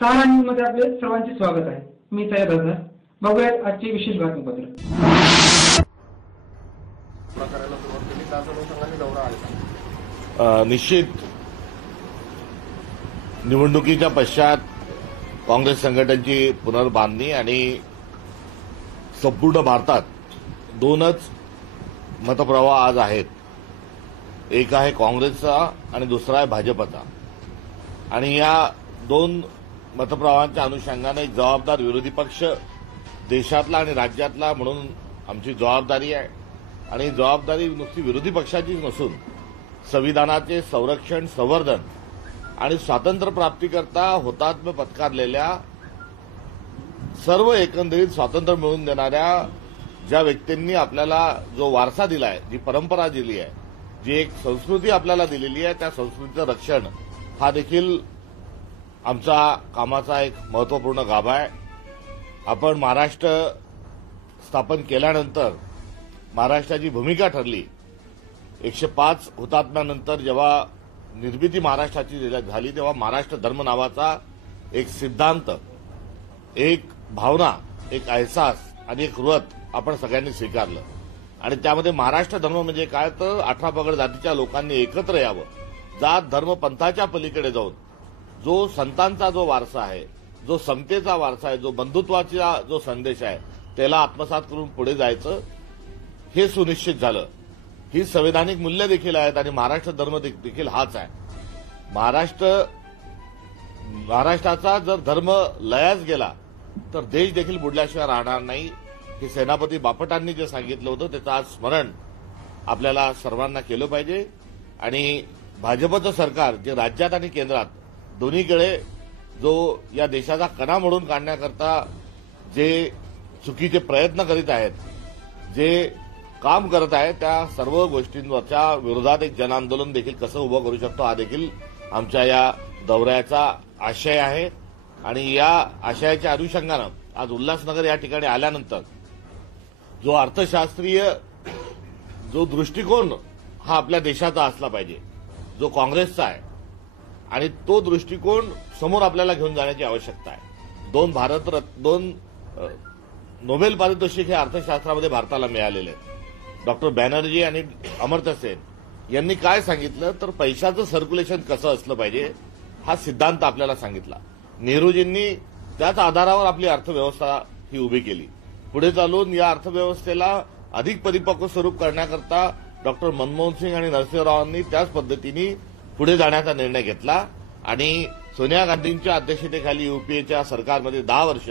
सहा न्यूजमध्ये आपले सर्वांचे स्वागत आहे. मी सय्यद हसन. बघूयात आजचे विशेष बातमीपत्र. निश्चित निवडणुकीच्या पश्चात काँग्रेस संघटनेची पुनर्बांधणी आणि संपूर्ण भारतात दोनच मतप्रवाह आज आहेत. एक आहे काँग्रेसचा आणि दुसरा आहे भाजपचा. आणि या दोन मतप्रवाहांच्या अनुषंगाने एक जबाबदार विरोधी पक्ष देशातला आणि राज्यातला म्हणून आमची जबाबदारी आहे. आणि जबाबदारी नुसती विरोधी पक्षाचीच नसून संविधानाचे संरक्षण, संवर्धन आणि स्वातंत्र्य प्राप्तीकरता हुतात्म्य पत्करलेल्या सर्व एकंदरीत स्वातंत्र्य मिळवून देणाऱ्या ज्या व्यक्तींनी आपल्याला जो वारसा दिलाय, जी परंपरा दिली आहे, जी एक संस्कृती आपल्याला दिलेली आहे, त्या संस्कृतीचं रक्षण हा देखील आमचा कामाचा एक महत्वपूर्ण गाभा आहे. आपण महाराष्ट्र स्थापन केल्यानंतर महाराष्ट्राची भूमिका ठरली. 105 हुतात्म्यानंतर जेव्हा निर्मिती महाराष्ट्राची झाली तेव्हा महाराष्ट्र धर्म नावाचा एक सिद्धांत, एक भावना, एक अहसास आणि एक व्रत आपण सगळ्यांनी स्वीकारलं. आणि त्यामध्ये महाराष्ट्र धर्म म्हणजे काय, तर 18 पगड जातीच्या लोकांनी एकत्र यावं, जात धर्म पंथाच्या पलीकडे जाऊन जो संतांचा जो वारसा आहे, जो समतेचा वारसा आहे, जो बंधुत्वाचा जो संदेश आहे, त्याला आत्मसात करून पुढे जायचं हे सुनिश्चित झालं. ही संवैधानिक मूल्य देखील आहेत आणि महाराष्ट्र धर्म देखील हाच आहे. महाराष्ट्राचा जर धर्म लयास गेला तर देश देखील बुडल्याशिवाय राहणार नाही. हे सेनापती बापटांनी जे सांगितलं होतं त्याचं आज स्मरण आपल्याला सर्वांना केलं पाहिजे. आणि भाजपचं सरकार जे राज्यात आणि केंद्रात दोन्हीकडे जो या देशाचा कणा मोडून काढण्याकरता जे चुकीचे प्रयत्न करीत आहेत, जे काम करत आहे, त्या सर्व गोष्टींवरच्या विरोधात एक जनआंदोलन देखील कसं उभं करू शकतो हा देखील आमच्या या दौऱ्याचा आशय आहे. आणि या आशयाच्या अनुषंगानं आज उल्हासनगर या ठिकाणी आल्यानंतर जो अर्थशास्त्रीय जो दृष्टिकोन हा आपल्या देशाचा असला पाहिजे, जो काँग्रेसचा आहे, आणि तो दृष्टिकोन समोर आपल्याला घेऊन जाण्याची आवश्यकता आहे. 2 नोबेल पारितोषिक हे अर्थशास्त्रामध्ये भारताला मिळालेले आहेत. डॉक्टर बॅनर्जी आणि अमर्त्य सेन यांनी काय सांगितलं तर पैशाचं सर्क्युलेशन कसं असलं पाहिजे हा सिद्धांत आपल्याला सांगितला. नेहरूजींनी त्याच आधारावर आपली अर्थव्यवस्था ही उभी केली. पुढे चालून या अर्थव्यवस्थेला अधिक परिपक्व स्वरूप करण्याकरता डॉक्टर मनमोहन सिंग आणि नरसिंहरावांनी त्याच पद्धतीने पुढे जाण्याचा निर्णय घेतला. आणि सोनिया गांधींच्या अध्यक्षतेखाली यूपीएच्या सरकारमध्ये 10 वर्ष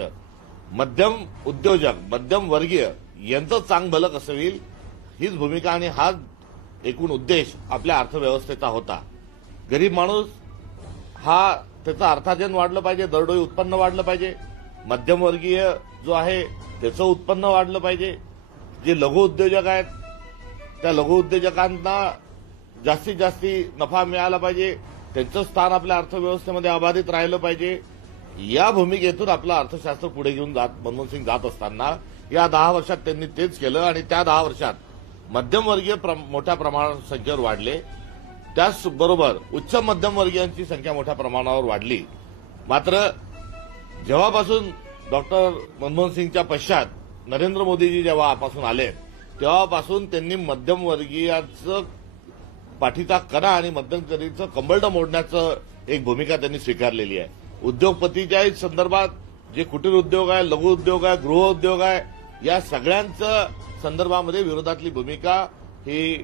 मध्यम उद्योजक, मध्यम वर्गीय यांचं चांग भलं कसं होईल हीच भूमिका आणि हाच एकूण उद्देश आपल्या अर्थव्यवस्थेचा होता. गरीब माणूस हा त्याचं अर्थार्जन वाढलं पाहिजे, दरडोई उत्पन्न वाढलं पाहिजे, मध्यमवर्गीय जो आहे त्याचं उत्पन्न वाढलं पाहिजे, जे लघु उद्योजक आहेत त्या लघु उद्योजकांना जास्तीत जास्त नफा मिळाला पाहिजे, त्यांचं स्थान आपल्या अर्थव्यवस्थेमध्ये अबाधित राहिलं पाहिजे. या भूमिकेतून आपलं अर्थशास्त्र पुढे घेऊन मनमोहन सिंग जात असताना या 10 वर्षात त्यांनी तेच केलं. आणि त्या 10 वर्षात मध्यमवर्गीय मोठ्या प्रमाणावर संख्येवर वाढले, त्याचबरोबर उच्च मध्यमवर्गीयांची संख्या मोठ्या प्रमाणावर वाढली. मात्र जेव्हापासून डॉक्टर मनमोहन सिंगच्या पश्चात नरेंद्र मोदीजी जेव्हापासून आले तेव्हापासून त्यांनी मध्यमवर्गीयाचं पाठीचा कणा आणि मध्यमवर्गीयांचं कंबरडं मोडण्याचं एक भूमिका त्यांनी स्वीकारलेली आहे. उद्योगपतीच्याही संदर्भात जे कुटीर उद्योग आहे, लघु उद्योग आहे, गृहउद्योग आहे, या सगळ्यांचं संदर्भामध्ये विरोधातली भूमिका ही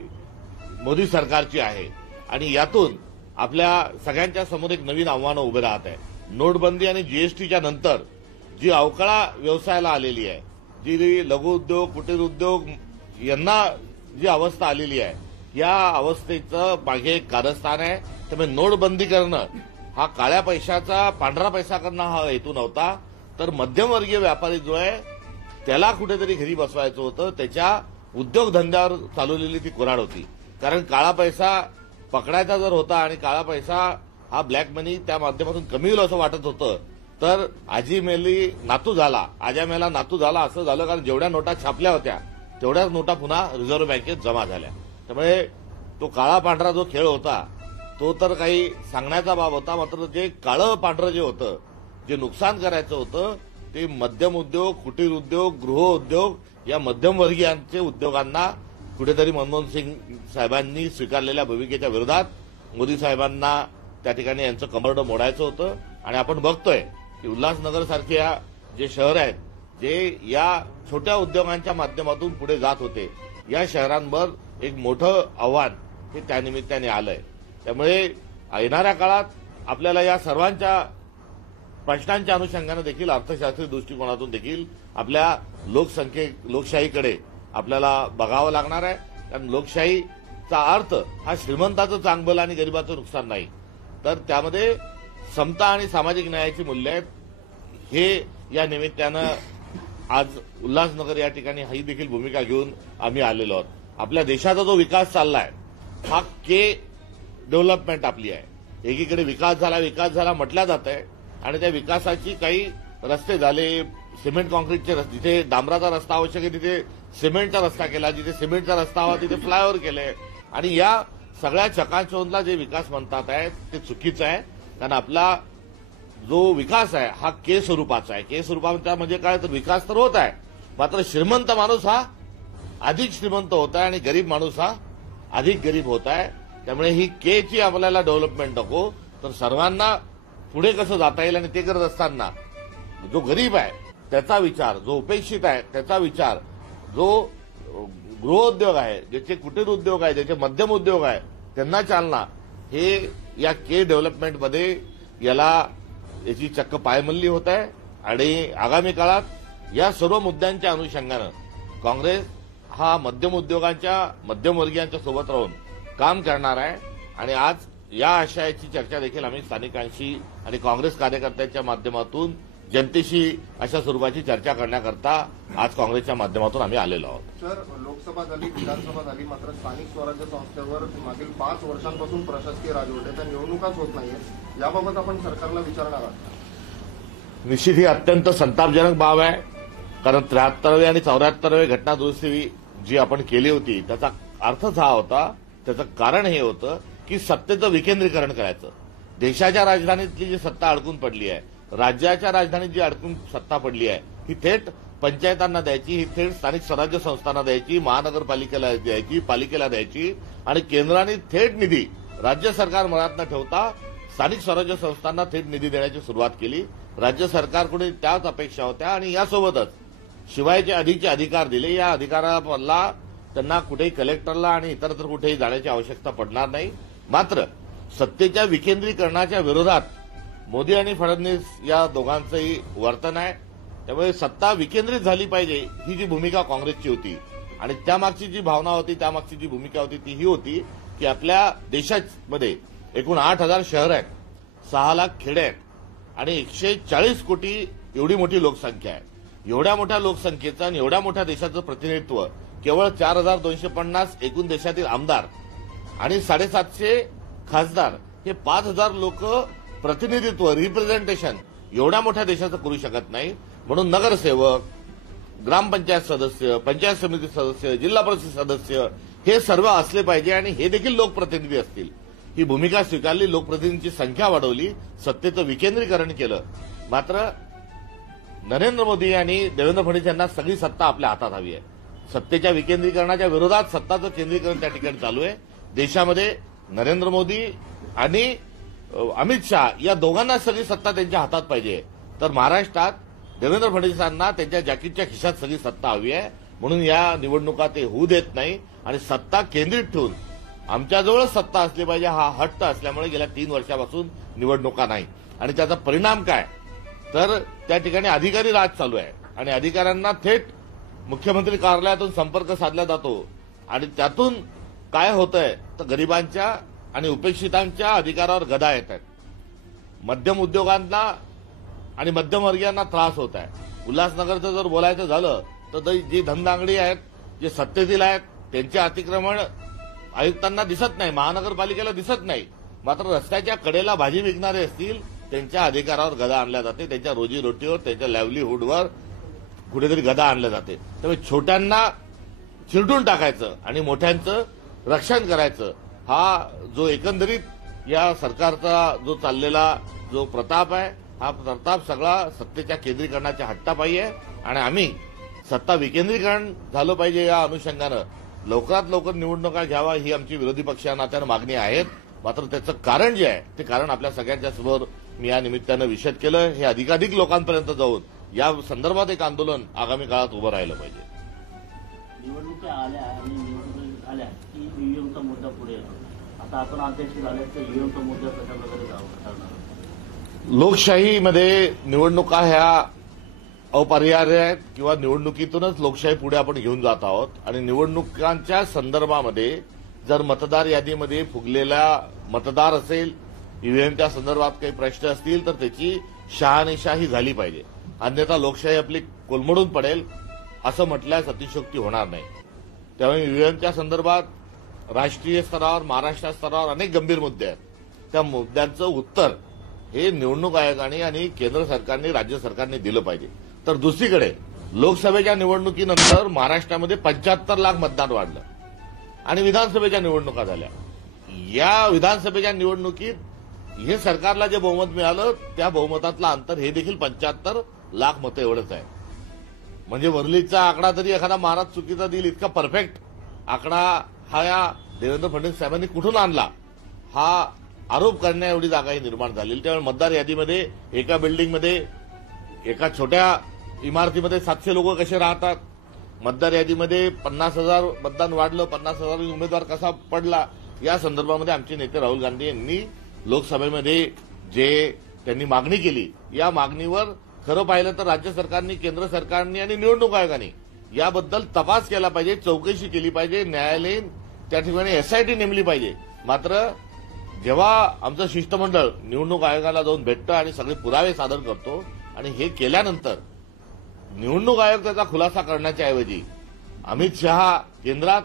मोदी सरकारची आहे. आणि यातून आपल्या सगळ्यांच्या समोर एक नवीन आव्हानं उभे राहत आहे. नोटबंदी आणि जीएसटीच्या नंतर जी अवकाळा व्यवसायाला आलेली आहे, जी लघु उद्योग, कुटीर उद्योग यांना जी अवस्था आलेली आहे, या अवस्थेचं मागे एक कारस्थान आहे. त्यामुळे नोटबंदी करणं हा काळ्या पैशाचा पांढरा पैसा करणं हा हेतू नव्हता, तर मध्यमवर्गीय व्यापारी जो आहे त्याला कुठेतरी घरी बसवायचं होतं. त्याच्या उद्योगधंद्यावर चालवलेली ती कुऱ्हाड होती. कारण काळा पैसा पकडायचा जर होता आणि काळा पैसा हा ब्लॅक मनी त्या माध्यमातून कमी होईल असं वाटत होतं, तर आजी मेली नातू झाला, आजा मेला नातू झाला असं झालं. कारण जेवढ्या नोटा छापल्या होत्या तेवढ्याच नोटा पुन्हा रिझर्व्ह बँकेत जमा झाल्या. त्यामुळे तो काळा पांढरा जो खेळ होता तो तर काही सांगण्याचा बाब होता, मात्र जे काळं पांढरं जे होतं जे नुकसान करायचं होतं ते मध्यम उद्योग, कुटीर उद्योग, गृहोद्योग या मध्यमवर्गीयांचे उद्योगांना कुठेतरी मनमोहन सिंग साहेबांनी स्वीकारलेल्या भूमिकेच्या विरोधात मोदी साहेबांना त्या ठिकाणी यांचं कमरडं मोडायचं होतं. आणि आपण बघतोय की उल्हासनगर सारख्या जे शहर आहेत जे या छोट्या उद्योगांच्या माध्यमातून पुढे जात होते, या शहरांवर एक मोठं आव्हान हे त्यानिमित्ताने आलंय. त्यामुळे येणाऱ्या काळात आपल्याला या सर्वांच्या प्रश्नांच्या अनुषंगाने देखील अर्थशास्त्रीय दृष्टिकोनातून देखील आपल्या लोकशाहीकडे आपल्याला बघावं लागणार आहे. कारण लोकशाहीचा अर्थ हा श्रीमंताचं चांगभलं आणि गरिबाचं नुकसान नाही, तर त्यामध्ये समता आणि सामाजिक न्यायाची मूल्य आहेत. हे या निमित्तानं आज उल्हासनगर या ठिकाणी ही देखील भूमिका घेऊन आम्ही आलेलो आहोत. आपल्या देशाचा जो विकास चाललाय हा के डेव्हलपमेंट आपली आहे. एकीकडे विकास झाला म्हटलं जात आहे आणि त्या विकासाची काही रस्ते झाले, सिमेंट कॉन्क्रीटचे रस्ते, जिथे डांबराचा रस्ता आवश्यक आहे तिथे सिमेंटचा रस्ता केला, जिथे सिमेंटचा रस्ता हवा तिथे फ्लायओव्हर केले. आणि या सगळ्या चकाचौंधला जे विकास म्हणतात आहे ते चुकीचं आहे. कारण आपला जो विकास आहे हा के स्वरूपाचा आहे. के स्वरूपाचा म्हणजे काय, तर विकास तर होत आहे, मात्र श्रीमंत माणूस हा अधिक श्रीमंत होत आहे आणि गरीब माणूस हा अधिक गरीब होत आहे. त्यामुळे ही के ची आपल्याला डेव्हलपमेंट नको, तर सर्वांना पुढे कसं जाता येईल आणि ते करत असताना जो गरीब आहे त्याचा विचार, जो उपेक्षित आहे त्याचा विचार, जो गृहोद्योग आहे, ज्याचे कुटीर उद्योग आहे, ज्याचे मध्यम उद्योग आहे त्यांना चालना, हे या के डेव्हलपमेंटमध्ये याची चक्क पायमल्ली होत आहे. आणि आगामी काळात या सर्व मुद्द्यांच्या अनुषंगानं काँग्रेस हा मध्यम उद्योगांच्या, मध्यमवर्गीयांच्या सोबत राहून काम करणार आहे. आणि आज या आशयाची चर्चा देखील आम्ही स्थानिकांशी आणि काँग्रेस कार्यकर्त्यांच्या माध्यमातून जनतेशी अशा स्वरूपाची चर्चा करण्याकरता आज काँग्रेसच्या माध्यमातून आम्ही आलेलो आहोत. सर, लोकसभा झाली, विधानसभा झाली, मात्र स्थानिक स्वराज्य संस्थेवर मागील 5 वर्षांपासून प्रशासकीय राजवटीच्या निवडणुकाच होत नाहीये. याबाबत आपण सरकारला विचारणार आहात? निश्चित ही अत्यंत संतापजनक बाब आहे. कारण 73वे आणि 74वे घटना दुरुस्ती जी आपण केली होती त्याचा अर्थच हा होता, त्याचं कारण हे होतं की सत्तेचं विकेंद्रीकरण करायचं. देशाच्या राजधानीतली जी सत्ता अडकून पडली आहे, राज्याच्या राजधानीत जी अडकून सत्ता पडली आहे, ही थेट पंचायतांना द्यायची, ही थेट स्थानिक स्वराज्य संस्थांना द्यायची, महानगरपालिकेला द्यायची, पालिकेला द्यायची आणि केंद्राने थेट निधी राज्य सरकार मनात न ठेवता स्थानिक स्वराज्य संस्थांना थेट निधी देण्याची सुरुवात केली. राज्य सरकारकडून त्याच अपेक्षा होत्या आणि यासोबतच शिवायचे अधिकचे अधिकार दिले. या अधिकाराला त्यांना कुठेही कलेक्टरला आणि इतरत्र कुठेही जाण्याची आवश्यकता पडणार नाही. मात्र सत्तेच्या विकेंद्रीकरणाच्या विरोधात मोदी आणि फडणवीस या दोघांचंही वर्तन आहे. त्यामुळे सत्ता विकेंद्रित झाली पाहिजे ही जी भूमिका काँग्रेसची होती आणि त्यामागची जी भावना होती, त्यामागची जी भूमिका होती ती ही होती की आपल्या देशामध्ये एकूण 8,000 शहर आहेत, 6 लाख खेडे आहेत आणि 140 कोटी एवढी मोठी लोकसंख्या आहे. एवढ्या मोठ्या लोकसंख्येचं आणि एवढ्या मोठ्या देशाचं प्रतिनिधित्व केवळ 4,250 एकूण देशातील आमदार आणि 750 खासदार हे 5,000 लोक प्रतिनिधित्व, रिप्रेझेंटेशन एवढ्या मोठ्या देशाचं करू शकत नाही. म्हणून नगरसेवक, ग्रामपंचायत सदस्य, पंचायत समिती सदस्य, जिल्हा परिषद सदस्य हे सर्व असले पाहिजे आणि हे देखील लोकप्रतिनिधी असतील. ही भूमिका स्वीकारली, लोकप्रतिनिधींची संख्या वाढवली, सत्तेचं विकेंद्रीकरण केलं. मात्र नरेंद्र मोदी आणि देवेंद्र फडणवीस यांना सगळी सत्ता आपल्या हातात हवी आहे. सत्तेच्या विकेंद्रीकरणाच्या विरोधात सत्ताचं केंद्रीकरण त्या ठिकाणी चालू आहे. देशामध्ये नरेंद्र मोदी आणि अमित शहा या दोघांना सगळी सत्ता त्यांच्या हातात पाहिजे. तर महाराष्ट्रात देवेंद्र फडणवीसांना त्यांच्या जॅकेटच्या खिशात सगळी सत्ता हवी आहे. म्हणून या निवडणुका ते होऊ देत नाही आणि सत्ता केंद्रित ठेवून आमच्याजवळ सत्ता असली पाहिजे हा हट्ट असल्यामुळे गेल्या 3 वर्षापासून निवडणुका नाही. आणि त्याचा परिणाम काय, तर त्या ठिकाणी अधिकारी राज चालू आहे आणि अधिकाऱ्यांना थेट मुख्यमंत्री कार्यालयातून संपर्क साधला जातो आणि त्यातून काय होतंय तर गरिबांच्या आणि उपेक्षितांच्या अधिकारावर गदा येत आहेत. मध्यम उद्योगांना आणि मध्यमवर्गीयांना त्रास होत आहे. उल्हासनगरचं जर बोलायचं झालं तर जी धंदांगडी आहेत, जे सत्तेतील आहेत, त्यांचे अतिक्रमण आयुक्तांना दिसत नाही, महानगरपालिकेला दिसत नाही. मात्र रस्त्याच्या कडेला भाजी विकणारे असतील त्यांच्या अधिकारावर गदा आणल्या जाते, त्यांच्या रोजीरोटीवर, त्यांच्या लाईव्हलीहूडवर कुठेतरी गदा आणल्या जाते. त्यामुळे छोट्यांना चिरडून टाकायचं आणि मोठ्यांचं रक्षण करायचं हा जो एकंदरीत या सरकारचा जो चाललेला जो प्रताप आहे हा प्रताप सगळा सत्तेच्या केंद्रीकरणाच्या हट्टापायी आहे आणि आम्ही सत्ता विकेंद्रीकरण झालं पाहिजे या अनुषंगानं लवकरात लवकर निवडणुका घ्यावा ही आमची विरोधी पक्षांना नात्यानं मागणी आहेत. मात्र त्याचं कारण जे आहे ते कारण आपल्या सगळ्यांच्या समोर मी या निमित्तानं विशद केलं. हे अधिकाधिक लोकांपर्यंत जाऊन या संदर्भात एक आंदोलन आगामी काळात उभं राहिलं पाहिजे. निवडणुका आल्या आणि निवडणुका झाल्या की ईव्हीएमचा मुद्दा पुढे येतो. आता आपण अध्यक्ष झाले तर ईव्हीएमचा मुद्दा कशा प्रकारे ठरणार? लोकशाहीमध्ये निवडणुका ह्या अपरिहार्य आहेत किंवा निवडणुकीतूनच लोकशाही पुढे आपण घेऊन जात आहोत आणि निवडणुकांच्या संदर्भामध्ये जर मतदार यादीमध्ये फुगलेला मतदार असेल, ईव्हीएमच्या संदर्भात काही प्रश्न असतील तर त्याची शहानिशाही झाली पाहिजे. अन्यथा लोकशाही आपली कोलमडून पडेल असं म्हटल्यास अतिशयोक्ती होणार नाही. त्यामुळे ईव्हीएमच्या संदर्भात राष्ट्रीय स्तरावर महाराष्ट्र स्तरावर अनेक गंभीर मुद्दे आहेत. त्या मुद्द्यांचं उत्तर हे निवडणूक आयोगाने आणि केंद्र सरकारने राज्य सरकारने दिलं पाहिजे. तर दुसरीकडे लोकसभेच्या निवडणुकीनंतर महाराष्ट्रामध्ये 75 लाख मतदान वाढलं आणि विधानसभेच्या निवडणुका झाल्या. या विधानसभेच्या निवडणुकीत हे सरकारला जे बहुमत मिळालं त्या बहुमतातलं अंतर हे देखील 75 लाख मतं एवढंच आहे. म्हणजे वरलीचा आकडा तरी एखादा महाराज चुकीचा देईल इतका परफेक्ट आकडा हा या देवेंद्र फडणवीस साहेबांनी कुठून आणला हा आरोप करण्या एवढी जागाही निर्माण झालेली. त्यामुळे मतदार यादीमध्ये एका बिल्डिंगमध्ये एका छोट्या इमारतीमध्ये 700 लोक कसे राहतात, मतदार यादीमध्ये 50,000 मतदान वाढलं, 50,000 उमेदवार कसा पडला, या संदर्भामध्ये आमचे नेते राहुल गांधी यांनी लोकसभेमध्ये जे त्यांनी मागणी केली या मागणीवर खरं पाहिलं तर राज्य सरकारने, केंद्र सरकारने आणि निवडणूक आयोगाने याबद्दल तपास केला पाहिजे, चौकशी केली पाहिजे, न्यायालयीन त्या ठिकाणी एसआयटी नेमली पाहिजे. मात्र जेव्हा आमचं शिष्टमंडळ निवडणूक आयोगाला जाऊन भेटतं आणि सगळे पुरावे सादर करतो आणि हे केल्यानंतर निवडणूक आयोग त्याचा खुलासा करण्याच्या ऐवजी अमित शहा केंद्रात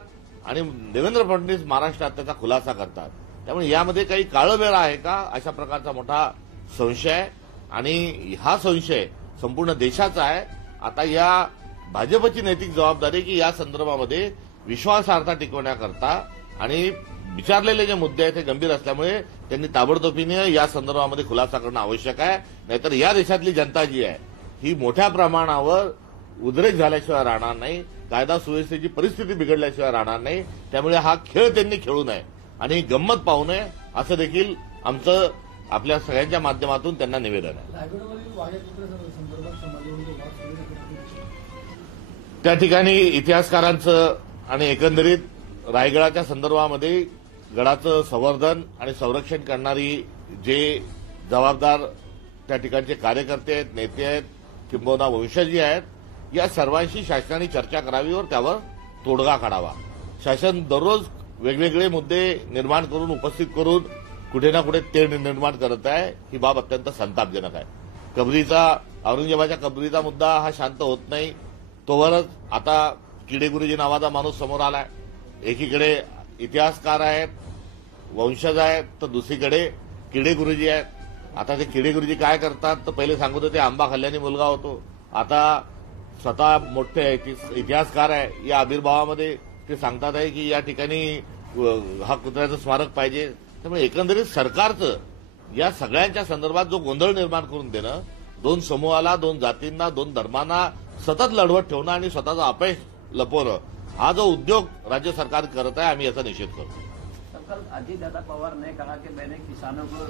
आणि देवेंद्र फडणवीस महाराष्ट्रात त्याचा खुलासा करतात. त्यामुळे यामध्ये काही काळबेरा आहे का अशा प्रकारचा मोठा संशय आहे आणि हा संशय संपूर्ण देशाचा आहे. आता या भाजपची नैतिक जबाबदारी की या संदर्भामध्ये विश्वासार्हता टिकवण्याकरता आणि विचारलेले जे मुद्दे आहेत ते गंभीर असल्यामुळे त्यांनी ताबडतोबीने या संदर्भामध्ये खुलासा करणं आवश्यक आहे. नाहीतर या देशातली जनता जी आहे ही मोठ्या प्रमाणावर उद्रेक झाल्याशिवाय राहणार नाही, कायदा सुव्यवस्थेची परिस्थिती बिघडल्याशिवाय राहणार नाही. त्यामुळे हा खेळ त्यांनी खेळू नये आणि गंमत पाहू नये असं देखील आमचं आपल्या सगळ्यांच्या माध्यमातून त्यांना निवेदन आहे. त्या ठिकाणी इतिहासकारांचं आणि एकंदरीत रायगडाच्या संदर्भामध्ये गडाचं संवर्धन आणि संरक्षण करणारी जे जबाबदार त्या ठिकाणचे कार्यकर्ते आहेत, नेते आहेत, किंबहुना वंशजी आहेत, या सर्वांशी शासनाने चर्चा करावी व त्यावर तोडगा काढावा. शासन दररोज वेगवेगळे मुद्दे निर्माण करून उपस्थित करून कुठे ना कुठे तेढ निर्माण करत आहे. ही बाब अत्यंत संतापजनक आहे. औरंगजेबाच्या कबरीचा मुद्दा हा शांत होत नाही. तोवरच आता किडेगुरुजी नावाचा माणूस समोर आलाय. एकीकडे इतिहासकार आहेत, वंशज आहेत, तर दुसरीकडे किडेगुरुजी आहेत. आता ते किडेगुरुजी काय करतात तर पहिले सांगत होते आंबा खाल्ल्याने मुलगा होतो. आता स्वतः मोठे इतिहासकार आहे या आविर्भावामध्ये ते सांगतात आहे की या ठिकाणी हा कुत्र्याचं स्मारक पाहिजे. त्यामुळे एकंदरीत सरकारचं या सगळ्यांच्या संदर्भात जो गोंधळ निर्माण करून देणं, दोन समूहाला, दोन जातींना, दोन धर्मांना सतत लढवत ठेवणं आणि स्वतःचं अपयश लपवणं, हा जो उद्योग राज्य सरकार करत आहे आम्ही याचा निषेध करतो. कल अजीत दादा पवार ने कहा कि मैंने किसानों को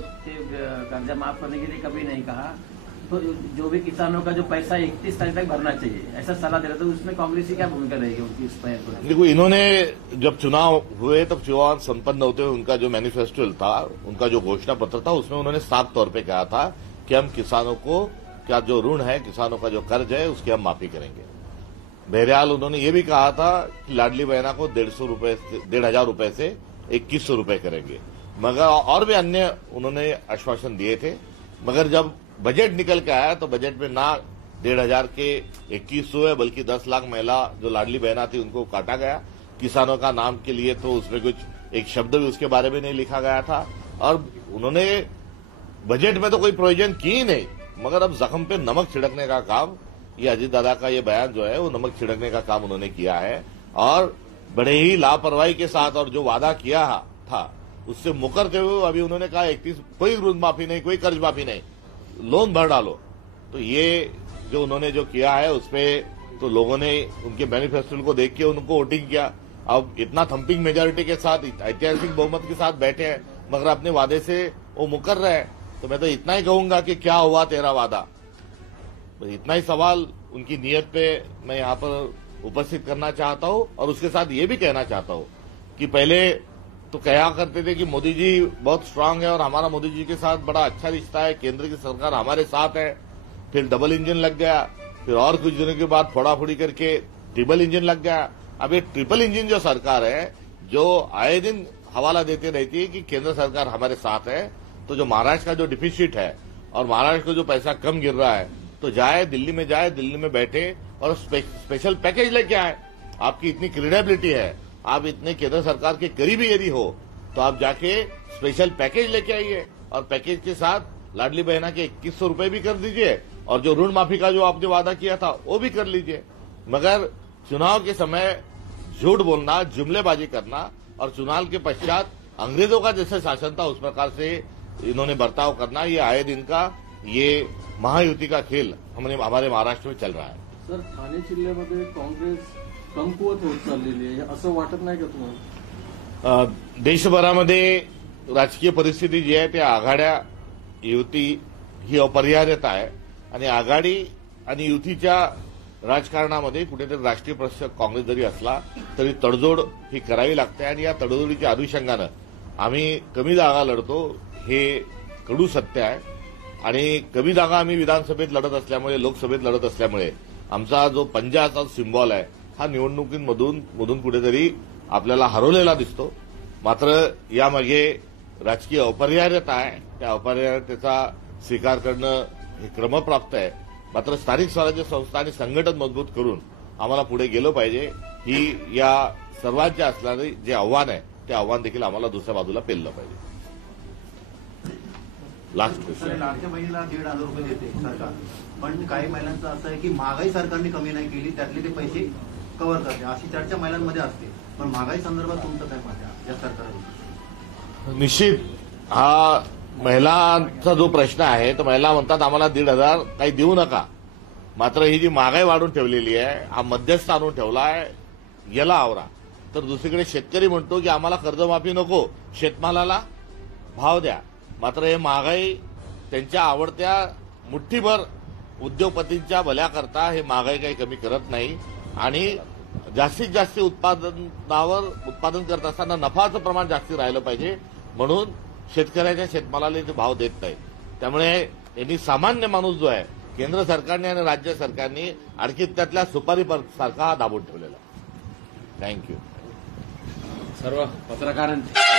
कर्जा माफ करने के लिए कभी नहीं कहा, तो जो भी किसानों का जो पैसा 31 तारीख तक भरना चाहिए ऐसा सलाह दे रहा था. उसमें कांग्रेस की क्या भूमिका रहेगी उनकी इस पर? देखो, इन्होंने जब चुनाव हुए तब चुनाव संपन्न होते हुए उनका जो मैनिफेस्टो था, उनका जो घोषणा पत्र था, उसमें उन्होंने साफ तौर पे कहा था कि हम किसानों को क्या जो ऋण है, किसानों का जो कर्ज है उसकी हम माफी करेंगे. बहरहाल उन्होंने ये भी कहा था कि लाडली बहना को 1,500 रुपए से 2,100 रुपए करेंगे. मगर और भी अन्य उन्होंने आश्वासन दिए थे. मगर जब बजट निकल के आया तो बजट में ना 1,500 के 2,100 है बल्कि 10 लाख महिला जो लाडली बहना थी उनको काटा गया. किसानों का नाम के लिए तो उसमें कुछ एक शब्द भी उसके बारे में नहीं लिखा गया था. और उन्होंने बजट में तो कोई प्रोविजन की ही नहीं, मगर अब जख्म पे नमक छिड़कने का काम, ये अजीत दादा का ये बयान जो है वो नमक छिड़कने का काम उन्होंने किया है. और बड़े ही लापरवाही के साथ और जो वादा किया था उससे मुकरते हुए अभी उन्होंने कहा 31 कोई ऋण माफी नहीं, कोई कर्ज माफी नहीं. लोन भर डालो। तो ये जो उन्होंने जो किया है उसपे तो लोगों ने उनके मैनिफेस्टो को देख के उनको वोटिंग किया। अब इतना थंपिंग मेजोरिटी के साथ, ऐतिहासिक बहुमत के साथ बैठे हैं, मगर अपने वादे से वो मुकर रहे हैं। तो मैं तो इतना ही कहूंगा कि क्या हुआ तेरा वादा। इतना ही सवाल उनकी नीयत पे मैं यहाँ पर उपस्थित करना चाहता हूँ। और उसके साथ ये भी कहना चाहता हूँ कि पहले तो कहा करते थे कि मोदी जी बहुत स्ट्रांग है और हमारा मोदी जी के साथ बड़ा अच्छा रिश्ता है, केंद्र की सरकार हमारे साथ है। फिर डबल इंजन लग गया, फिर और कुछ दिनों के बाद फोड़ाफोड़ी करके ट्रिपल इंजन लग गया। अब ये ट्रिपल इंजन जो सरकार है, जो आए दिन हवाला देते रहती है कि केंद्र सरकार हमारे साथ है, तो जो महाराष्ट्र का जो डिफिसिट है और महाराष्ट्र को जो पैसा कम गिर रहा है, तो जाए दिल्ली में बैठे और स्पेशल पैकेज लेके आए। आपकी इतनी क्रेडिबिलिटी है, आप इतने केंद्र सरकार के करीबी यदि हो, तो आप जाके स्पेशल पैकेज लेके आइए और पैकेज के साथ लाडली बहना के 2100 रुपए भी कर दीजिए और जो ऋण माफी का जो आपने वादा किया था वो भी कर लीजिए। मगर चुनाव के समय झूठ बोलना, जुमलेबाजी करना और चुनाव के पश्चात अंग्रेजों का जैसे शासन था उस प्रकार से इन्होंने बर्ताव करना, ये आए दिन का ये महायुति का खेल हमारे महाराष्ट्र में चल रहा है। सर, ठाणे जिल्ह्यामध्ये काँग्रेस कमकुवत होत चाललेली आहे असं वाटत नाही का तुम्हाला? देशभरामध्ये राजकीय परिस्थिती जी आहे त्या आघाड्या, युती ही अपरिहार्यता आहे आणि आघाडी आणि युतीच्या राजकारणामध्ये कुठेतरी राष्ट्रीय पक्ष काँग्रेस जरी असला तरी तडजोड ही करावी लागते आणि या तडजोडीच्या अनुषंगानं आम्ही कमी जागा लढतो हे कडू सत्य आहे। आणि कमी जागा आम्ही विधानसभेत लढत असल्यामुळे, लोकसभेत लढत असल्यामुळे आमचा जो पंजाचा सिम्बॉल आहे हा निवडणुकीमधून कुठेतरी आपल्याला हरवलेला दिसतो। मात्र यामागे राजकीय अपरिहार्यता आहे, त्या अपरिहार्यतेचा स्वीकार करणं हे क्रमप्राप्त आहे। मात्र स्थानिक स्वराज्य संस्था आणि संघटन मजबूत करून आम्हाला पुढे गेलं पाहिजे, ही या सर्वांच्या असणारे जे आव्हान आहे ते आव्हान देखील आम्हाला दुसऱ्या बाजूला पेललं पाहिजे। लास्ट क्वेश्चन, लाडक्या बहिणीला 1,500 रुपये देते सरकार, पण काही महिलांचं असं आहे की महागाई सरकारने कमी नाही केली, त्यातले ते पैसे कव्हर करते, अशी चर्चा महिलांमध्ये असते। पण महागाई संदर्भात तुमचं काय मत आहे या सरकारविषयी? निश्चित हा महिलांचा जो प्रश्न आहे तो महिला म्हणतात आम्हाला 1,500 काही देऊ नका। मात्र ही जी महागाई वाढून ठेवलेली आहे, हा मध्यस्थ आणून ठेवला आहे, याला आवरा। तर दुसरीकडे शेतकरी म्हणतो की आम्हाला कर्जमाफी नको, शेतमालाला भाव द्या। मात्र हे महागाई त्यांच्या आवडत्या मुठ्ठीभर उद्योगपतींच्या भल्याकरता हे महागाई काही कमी करत नाही आणि जास्तीत जास्त उत्पादन करत असताना नफाचं प्रमाण जास्ती राहिलं पाहिजे म्हणून शेतकऱ्याच्या शेतमालाला ते भाव देत नाहीत। त्यामुळे यांनी सामान्य माणूस जो आहे, केंद्र सरकारने आणि राज्य सरकारने आणखी त्यातल्या सुपारी सारखा दाबून ठेवलेला। थँक्यू। सर्व पत्रकारांचे